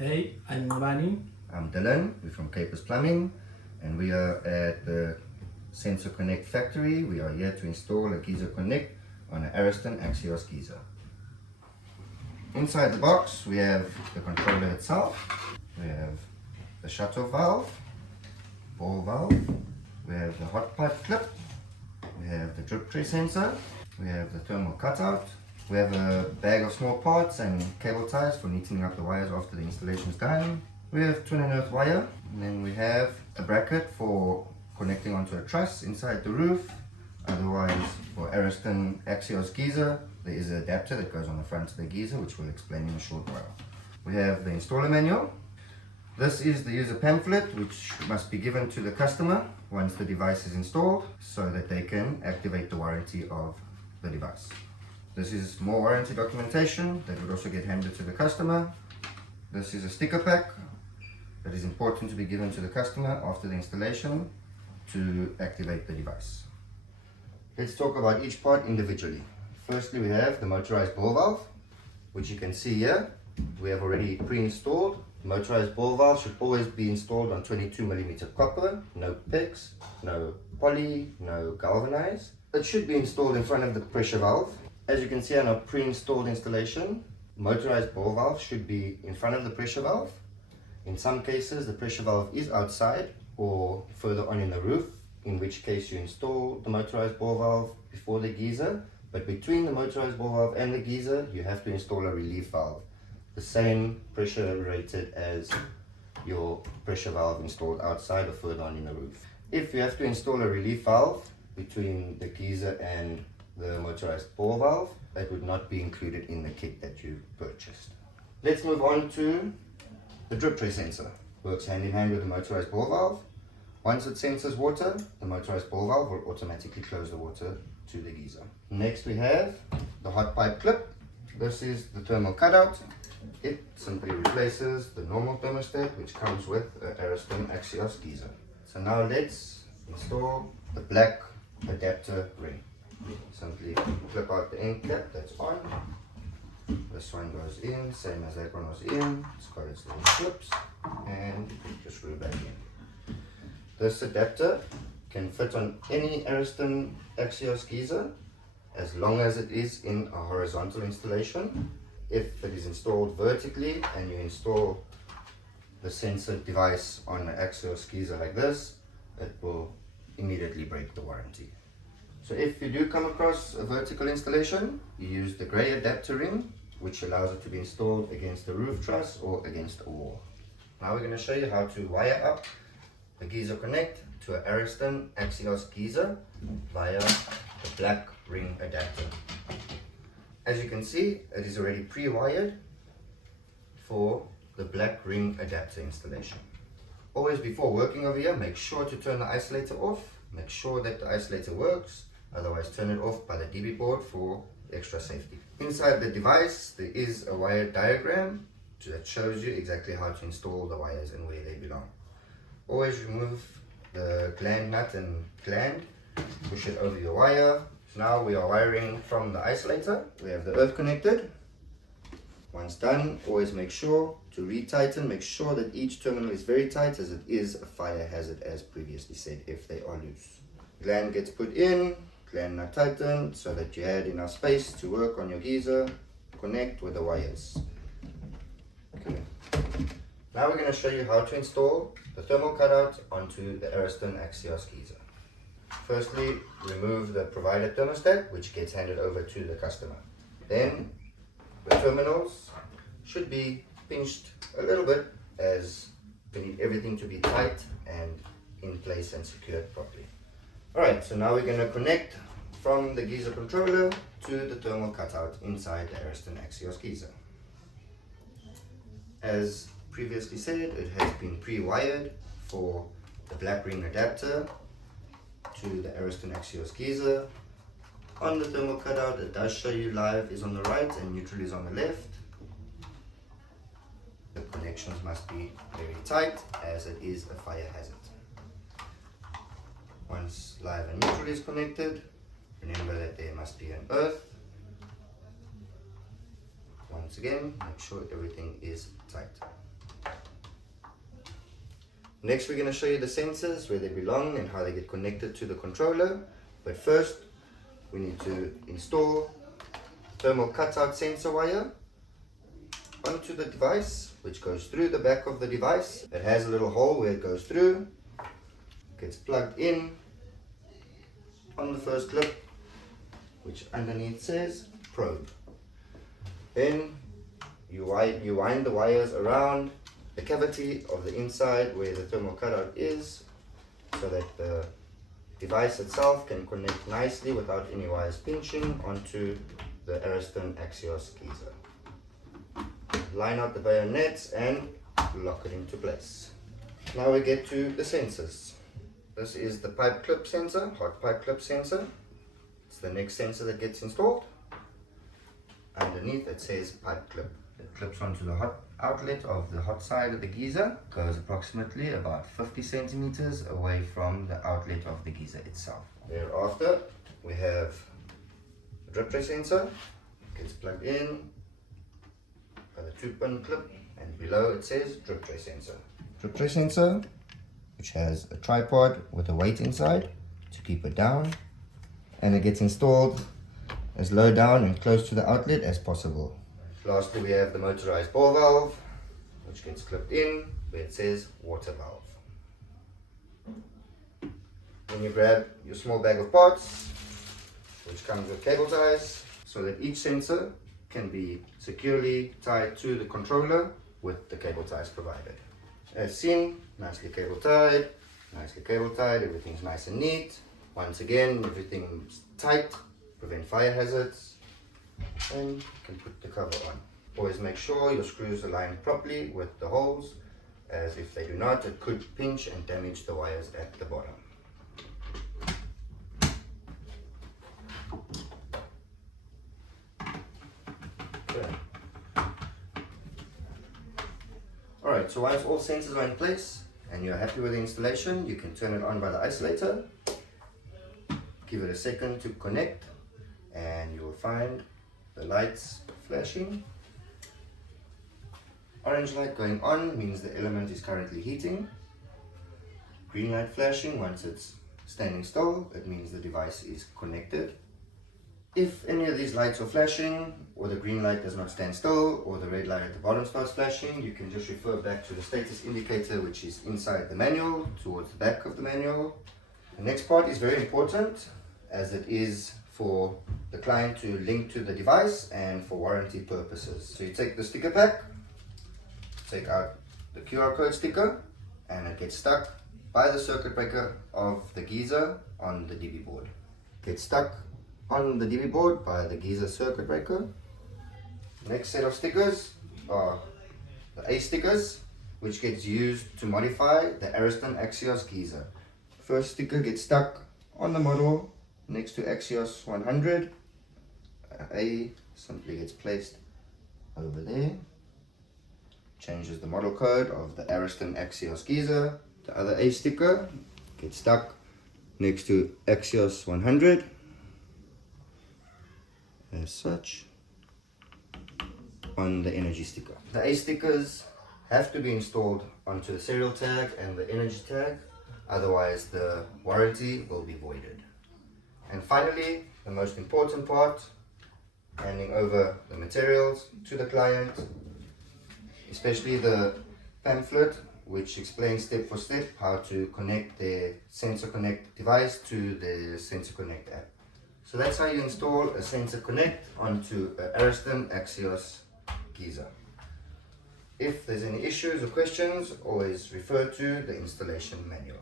Hey, I'm Nqobani. I'm Dylan, we're from Kuypers Plumbing, and we are at the Sensor Connect factory. We are here to install a Geyser Connect on an Ariston Axios Geyser. Inside the box we have the controller itself, we have the shut-off valve, ball valve, we have the hot pipe clip, we have the drip tray sensor, we have the thermal cutout, we have a bag of small parts and cable ties for neatening up the wires after the installation is done. We have twin and earth wire, and then we have a bracket for connecting onto a truss inside the roof. Otherwise, for Ariston Axios Geyser, there is an adapter that goes on the front of the geyser, which we'll explain in a short while. We have the installer manual. This is the user pamphlet, which must be given to the customer once the device is installed, so that they can activate the warranty of the device. This is more warranty documentation that would also get handed to the customer. This is a sticker pack that is important to be given to the customer after the installation to activate the device. Let's talk about each part individually. Firstly, we have the motorized ball valve, which you can see here. We have already pre-installed. The motorized ball valve should always be installed on 22mm copper, no PEX, no poly, no galvanized. It should be installed in front of the pressure valve. As you can see on our pre-installed installation, motorized ball valve should be in front of the pressure valve. In some cases, the pressure valve is outside or further on in the roof, in which case you install the motorized ball valve before the geyser. But between the motorized ball valve and the geyser, you have to install a relief valve, the same pressure rated as your pressure valve installed outside or further on in the roof. If you have to install a relief valve between the geyser and the motorized ball valve, that would not be included in the kit that you purchased. Let's move on to the drip tray sensor. Works hand in hand with the motorized ball valve. Once it senses water, the motorized ball valve will automatically close the water to the geyser. Next we have the hot pipe clip. This is the thermal cutout. It simply replaces the normal thermostat which comes with the Ariston Axios Geyser. So now let's install the black adapter ring. Simply flip out the end cap that's on. This one goes in, same as that one was in. It's got its little clips and just screw back in. This adapter can fit on any Ariston Axios Geyser as long as it is in a horizontal installation. If it is installed vertically and you install the sensor device on an Axios Geyser like this, it will immediately break the warranty. So if you do come across a vertical installation, you use the grey adapter ring, which allows it to be installed against a roof truss or against a wall. Now we're going to show you how to wire up the Geyser Connect to an Ariston Axios Geyser via the black ring adapter. As you can see, it is already pre-wired for the black ring adapter installation. Always before working over here, make sure to turn the isolator off. Make sure that the isolator works. Otherwise, turn it off by the DB board for extra safety. Inside the device, there is a wire diagram that shows you exactly how to install the wires and where they belong. Always remove the gland nut and gland, push it over your wire. So now we are wiring from the isolator. We have the earth connected. Once done, always make sure to retighten. Make sure that each terminal is very tight, as it is a fire hazard, as previously said, if they are loose. Gland gets put in, gland nut tightened so that you had enough space to work on your geyser, connect with the wires. Okay. Now we're going to show you how to install the thermal cutout onto the Ariston Axios Geyser. Firstly, remove the provided thermostat, which gets handed over to the customer. Then the terminals should be pinched a little bit, as we need everything to be tight and in place and secured properly. Alright, so now we're going to connect from the geyser controller to the thermal cutout inside the Ariston Axios Geyser. As previously said, it has been pre-wired for the black ring adapter to the Ariston Axios Geyser. On the thermal cutout, it does show you live is on the right and neutral is on the left. The connections must be very tight, as it is a fire hazard. Once live and neutral is connected, remember that there must be an earth. Once again, make sure everything is tight. Next we're going to show you the sensors, where they belong and how they get connected to the controller. But first we need to install thermal cutout sensor wire onto the device, which goes through the back of the device. It has a little hole where it goes through, gets plugged in on the first clip, which underneath says probe. Then you wind the wires around the cavity of the inside where the thermal cutout is, so that the device itself can connect nicely without any wires pinching onto the Ariston Axios Geyser. Line out the bayonets and lock it into place. Now we get to the sensors. This is the pipe clip sensor, hot pipe clip sensor. It's the next sensor that gets installed. Underneath it says pipe clip. It clips onto the hot outlet of the hot side of the geyser. Goes approximately about 50 centimeters away from the outlet of the geyser itself. Thereafter, we have the drip tray sensor. Gets plugged in by the 2-pin clip, and below it says drip tray sensor. Drip tray sensor, which has a tripod with a weight inside to keep it down, and it gets installed as low down and close to the outlet as possible. Lastly, we have the motorized ball valve, which gets clipped in where it says water valve. Then you grab your small bag of parts, which comes with cable ties, so that each sensor can be securely tied to the controller with the cable ties provided. As seen, nicely cable tied, everything's nice and neat. Once again, everything's tight, prevent fire hazards, and you can put the cover on. Always make sure your screws align properly with the holes, as if they do not, it could pinch and damage the wires at the bottom. Okay. Alright, so once all sensors are in place and you're happy with the installation, you can turn it on by the isolator. Give it a second to connect, and you will find the lights flashing. Orange light going on means the element is currently heating. Green light flashing once it's standing still, it means the device is connected. If any of these lights are flashing, or the green light does not stand still, or the red light at the bottom starts flashing, you can just refer back to the status indicator, which is inside the manual, towards the back of the manual. The next part is very important, as it is for the client to link to the device and for warranty purposes. So you take the sticker pack, take out the QR code sticker, and it gets stuck by the circuit breaker of the geyser on the DB board. Gets stuck on the DB board by the geyser circuit breaker. Next set of stickers are the A stickers, which gets used to modify the Ariston Axios Geyser. First sticker gets stuck on the model next to Axios 100. A simply gets placed over there. Changes the model code of the Ariston Axios Geyser. The other A sticker gets stuck next to Axios 100 as such on the energy sticker. The A stickers have to be installed onto the serial tag and the energy tag, otherwise the warranty will be voided. And finally, the most important part, handing over the materials to the client, especially the pamphlet, which explains step for step how to connect the Sensor Connect device to the Sensor Connect app. So that's how you install a Sensor Connect onto an Ariston Axios Geyser. If there's any issues or questions, always refer to the installation manual.